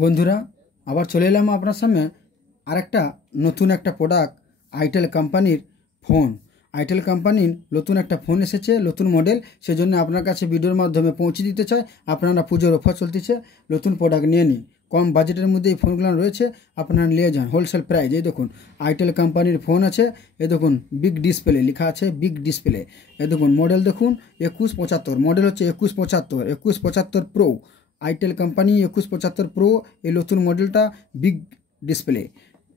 বন্ধুরা আবার চলে এলাম আপনার সামনে আরেকটা নতুন একটা প্রোডাক্ট আইটেল কোম্পানির ফোন। আইটেল কোম্পানির নতুন একটা ফোন এসেছে, নতুন মডেল, সেজন্য আপনার কাছে ভিডিওর মাধ্যমে পৌঁছে দিতে চাই। আপনারা পুজোর অফার চলতেছে, নতুন প্রোডাক্ট নিয়ে নিন। কম বাজেটের মধ্যে এই ফোনগুলো রয়েছে, আপনারা নিয়ে যান হোলসেল প্রাইস। এই দেখুন আইটেল কোম্পানির ফোন আছে, এ দেখুন বিগ ডিসপ্লে লেখা আছে, বিগ ডিসপ্লে। এ দেখুন মডেল দেখুন 2175, মডেল হচ্ছে 2175 প্রো। আইটেল কোম্পানি 2175 প্রো, এই নতুন মডেলটা বিগ ডিসপ্লে।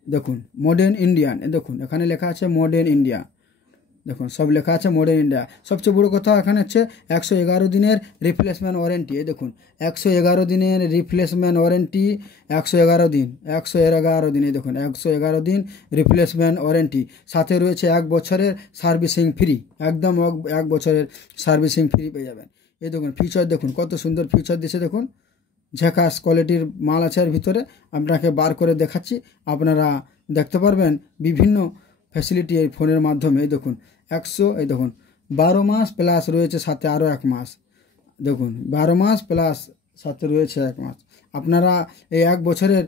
দেখুন মডার্ন ইন্ডিয়ান, দেখুন এখানে লেখা আছে মডার্ন ইন্ডিয়া, দেখুন সব লেখা আছে মডার্ন ইন্ডিয়া। সবচেয়ে বড় কথা এখানে হচ্ছে 111 দিনের রিপ্লেসমেন্ট ওয়ারেন্টি। এই দেখুন 111 দিনের রিপ্লেসমেন্ট ওয়ারেন্টি, 111 দিন, 111 দিন। এই দেখুন 111 দিন রিপ্লেসমেন্ট ওয়ারেন্টি, সাথে রয়েছে 1 বছরের সার্ভিসিং ফ্রি, একদম 1 বছরের সার্ভিসিং ফ্রি পেয়ে যাবেন। এই দেখুন ফিচার দেখুন কত সুন্দর ফিচার দিয়েছে, দেখুন ঝাকাস কোয়ালিটির মাল আছে এর ভিতরে। আপনাকে বার করে দেখাচ্ছি, আপনারা দেখতে পারবেন বিভিন্ন ফ্যাসিলিটি এই ফোনের মাধ্যমে। এই দেখুন 100, এই দেখুন 12 মাস প্লাস রয়েছে সাথে আরও 1 মাস। দেখুন 12 মাস প্লাস সাথে রয়েছে 1 মাস। আপনারা এই 1 বছরের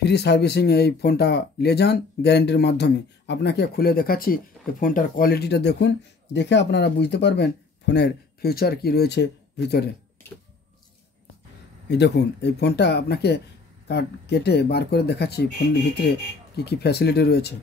ফ্রি সার্ভিসিং এই ফোনটা নিয়ে যান গ্যারেন্টির মাধ্যমে। আপনাকে খুলে দেখাচ্ছি এই ফোনটার কোয়ালিটিটা দেখুন, দেখে আপনারা বুঝতে পারবেন ফোনের ফিচার কি রয়েছে ভিতরে। এই দেখুন এই ফোনটা আপনাকে কেটে বার করে দেখাচ্ছি ফোনের ভিতরে কি কি ফ্যাসিলিটি রয়েছে।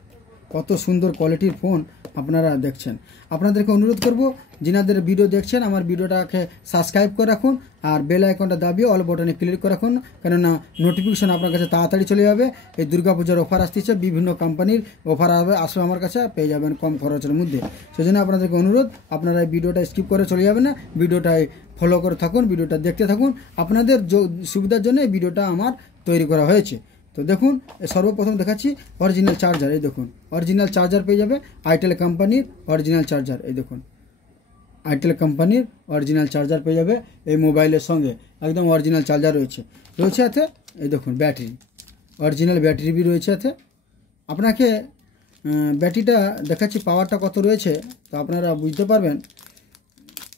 কত সুন্দর কোয়ালিটির ফোন আপনারা দেখছেন। আপনাদেরকে অনুরোধ করব, যিনাদের ভিডিও দেখছেন আমার ভিডিওটাকে সাবস্ক্রাইব করে রাখুন, আর বেল আইকনটা দাবিয়ে অল বাটনে ক্লিক করে রাখুন, কেননা নোটিফিকেশন আপনার কাছে তাড়াতাড়ি চলে যাবে। এই দুর্গাপূজার অফার আসতেছে, বিভিন্ন কোম্পানির অফার আসবে আমার কাছে, পেয়ে যাবেন কম খরচের মধ্যে। সেজন্য আপনাদেরকে অনুরোধ, আপনারা এই ভিডিওটা স্কিপ করে চলে যাবেন না, ভিডিওটায় ফলো করে থাকুন, ভিডিওটা দেখতে থাকুন। আপনাদের সুবিধার জন্য এই ভিডিওটা আমার তৈরি করা হয়েছে। তো দেখুন সর্বপ্রথম দেখাচ্ছি অরিজিনাল চার্জার। এই দেখুন অরিজিনাল চার্জার পেয়ে যাবে আইটেল কোম্পানির অরিজিনাল চার্জার। এই দেখুন আইটেল কোম্পানির অরিজিনাল চার্জার পেয়ে যাবে এই মোবাইলের সঙ্গে, একদম অরিজিনাল চার্জার রয়েছে এতে। এই দেখুন ব্যাটারি, অরিজিনাল ব্যাটারি বি রয়েছে এতে। আপনাকে ব্যাটারিটা দেখাচ্ছি পাওয়ারটা কত রয়েছে, তো আপনারা বুঝতে পারবেন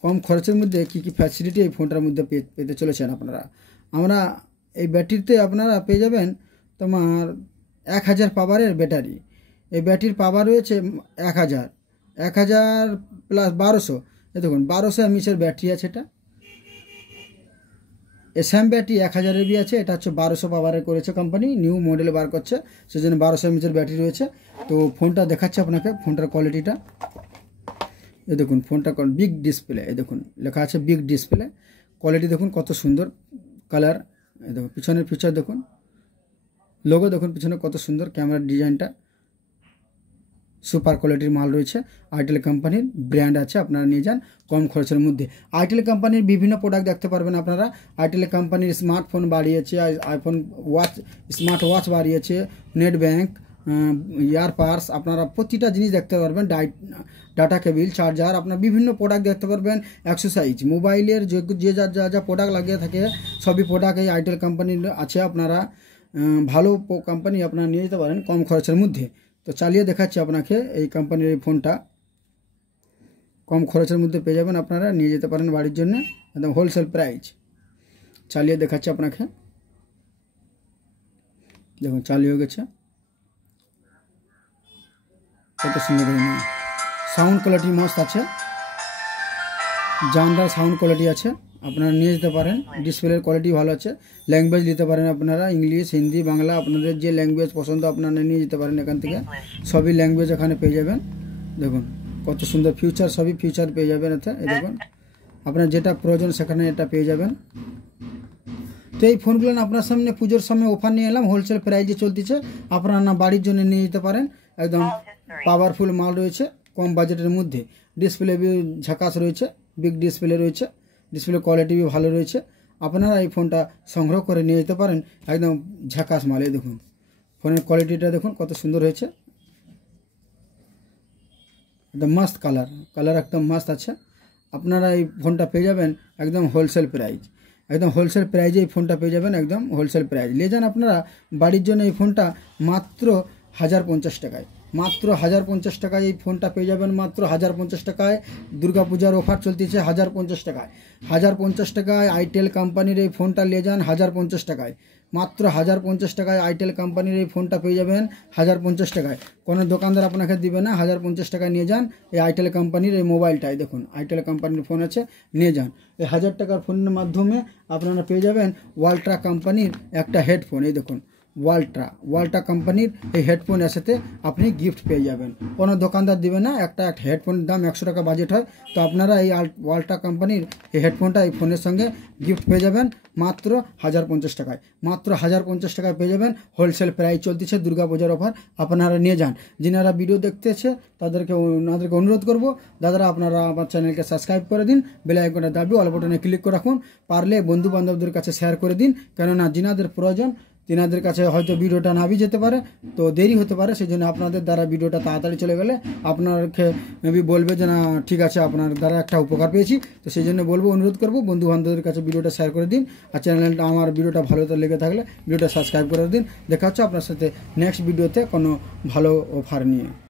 কম খরচের মধ্যে কী কী ফ্যাসিলিটি এই ফোনটার মধ্যে পেতে চলেছেন আপনারা। আমরা এই ব্যাটারিতে আপনারা পেয়ে যাবেন তোমার 1000 পাওয়ারের ব্যাটারি। এই ব্যাটারির পাওয়ার রয়েছে 1000 প্লাস 1200। এই দেখুন 1200 এমএএচের ব্যাটারি আছে। এটা এসএম ব্যাটারি 1000 বি আছে, এটা হচ্ছে 1200 পাওয়ারের করেছে কোম্পানি, নিউ মডেল বার করছে, সেজন্য 1200 এমএএচের ব্যাটারি রয়েছে। তো ফোনটা দেখাচ্ছে আপনাকে ফোনটার কোয়ালিটিটা। এই দেখুন ফোনটা বিগ ডিসপ্লে, এই দেখুন লেখা আছে বিগ ডিসপ্লে। কোয়ালিটি দেখুন কত সুন্দর কালার। এই দেখুন পিছনের ফিচার দেখুন, লোগো দেখুন পিছনে কত সুন্দর, ক্যামেরার ডিজাইনটা সুপার কোয়ালিটির মাল রয়েছে। আইটেল কোম্পানির ব্র্যান্ড আছে, আপনারা নিয়ে যান কম খরচের মধ্যে। আইটেল কোম্পানির বিভিন্ন প্রোডাক্ট দেখতে পারবেন আপনারা। আইটেল কোম্পানির স্মার্টফোন বাড়িয়েছে, আইফোন ওয়াচ, স্মার্ট ওয়াচ বাড়িয়েছে, নেট ব্যাঙ্ক, ইয়ারপার্স, আপনারা প্রতিটা জিনিস দেখতে পারবেন। ডাটা কেবিল, চার্জার, আপনার বিভিন্ন প্রোডাক্ট দেখতে পারবেন। এক্সারসাইজ মোবাইলের যে যা প্রোডাক্ট লাগিয়ে থাকে সবই প্রোডাক্ট এই আইটেল কোম্পানির আছে। আপনারা ভালো কোম্পানি আপনারা নিয়ে যেতে পারেন কম খরচের মধ্যে। তো চালিয়ে দেখাচ্ছি আপনাকে এই কোম্পানির এই ফোনটা কম খরচের মধ্যে পেয়ে যাবেন, আপনারা নিয়ে যেতে পারেন বাড়ির জন্য, একদম হোলসেল প্রাইস। চালিয়ে দেখাচ্ছি আপনাকে, দেখুন চালিয়ে হয়ে গেছে, কত সুন্দর। সাউন্ড কোয়ালিটি মস্ত আছে, জানদার সাউন্ড কোয়ালিটি আছে, আপনারা নিয়ে যেতে পারেন। ডিসপ্লের কোয়ালিটি ভালো আছে, ল্যাঙ্গুয়েজ নিতে পারেন আপনারা, ইংলিশ, হিন্দি, বাংলা, আপনাদের যে ল্যাঙ্গুয়েজ পছন্দ আপনারা নিয়ে যেতে পারেন এখান থেকে। সবই ল্যাঙ্গুয়েজ এখানে পেয়ে যাবেন। দেখুন কত সুন্দর ফিউচার, সবই ফিউচার পেয়ে যাবেন এতে। এই দেখুন আপনার যেটা প্রয়োজন সেখানে এটা পেয়ে যাবেন। তো এই ফোনগুলো আপনার সামনে পুজোর সময় অফার নিয়ে এলাম, হোলসেল প্রাইজে চলতেছে, আপনারা না বাড়ির জন্য নিয়ে যেতে পারেন। একদম পাওয়ারফুল মাল রয়েছে কম বাজেটের মধ্যে। ডিসপ্লে বি ঝাকাস রয়েছে, বিগ ডিসপ্লে রয়েছে, ডিসপ্লে কোয়ালিটি বি ভালো রয়েছে। আপনারা এই ফোনটা সংগ্রহ করে নিয়ে যেতে পারেন, একদম ঝাকাস মাল। এই দেখুন ফোনের কোয়ালিটিটা দেখুন কত সুন্দর হয়েছে, একদম মাস্ত কালার একদম মাস্ত আছে। আপনারা এই ফোনটা পেয়ে যাবেন একদম হোলসেল প্রাইস, একদম হোলসেল প্রাইজে এই ফোনটা পেয়ে যাবেন, একদম হোলসেল প্রাইস। নিয়ে যান আপনারা বাড়ির জন্য এই ফোনটা মাত্র 1050 টাকায়। মাত্র 1050 টাকায় এই ফোনটা পেয়ে যাবেন, মাত্র 1050 টাকায়। দুর্গাপূজার অফার চলতেছে 1050 টাকায়। 1050 টাকায় আইটেল কোম্পানির এই ফোনটা নিয়ে যান 1050 টাকায়। মাত্র 1050 টাকায় আইটেল কোম্পানির এই ফোনটা পেয়ে যাবেন 1050 টাকায়। কোনো দোকানদার আপনাকে দিবে না। 1050 টাকায় নিয়ে যান এই আইটেল কোম্পানির এই মোবাইলটাই। দেখুন আইটেল কোম্পানির ফোন আছে, নিয়ে যান। এই 1000 টাকার ফোনের মাধ্যমে আপনারা পেয়ে যাবেন ওয়ালট্রা কোম্পানির একটা হেডফোন। এই দেখুন ওয়ালট্রা কোম্পানির এই হেডফোনের সাথে আপনি গিফট পেয়ে যাবেন। কোনো দোকানদার দিবে না। একটা হেডফোনের দাম 100 টাকা বাজেট হয়, তো আপনারা এই ওয়ালট্রা কোম্পানির এই হেডফোনটা এই ফোনের সঙ্গে গিফট পেয়ে যাবেন মাত্র 1050 টাকায়। মাত্র 1050 টাকায় পেয়ে যাবেন। হোলসেল প্রাইস চলতেছে, দুর্গাপূজার অফার। আপনারা নিয়ে যান। যিনারা ভিডিও দেখতেছে ওনাদেরকে অনুরোধ করব, দাদারা আপনারা আমার চ্যানেলকে সাবস্ক্রাইব করে দিন, বেল আইকনটা দাবিয়ে অল বাটনে ক্লিক করে রাখুন। পারলে বন্ধু বান্ধবদের কাছে শেয়ার করে দিন, কেননা যিনাদের প্রয়োজন তিনাদের কাছে হয়তো ভিডিওটা নাবি যেতে পারে, তো দেরি হতে পারে। সেই জন্য আপনাদের দ্বারা ভিডিওটা তাড়াতাড়ি চলে গেলে আপনাকে মেবি বলবে যে না ঠিক আছে, আপনার দ্বারা একটা উপকার পেয়েছি। তো সেই জন্য বলবো, অনুরোধ করবো বন্ধু বান্ধবদের কাছে ভিডিওটা শেয়ার করে দিন। আর চ্যানেলটা আমার ভিডিওটা ভালো লেগে থাকলে ভিডিওটা সাবস্ক্রাইব করে দিন। দেখা হচ্ছে আপনার সাথে নেক্সট ভিডিওতে কোনো ভালো অফার নিয়ে।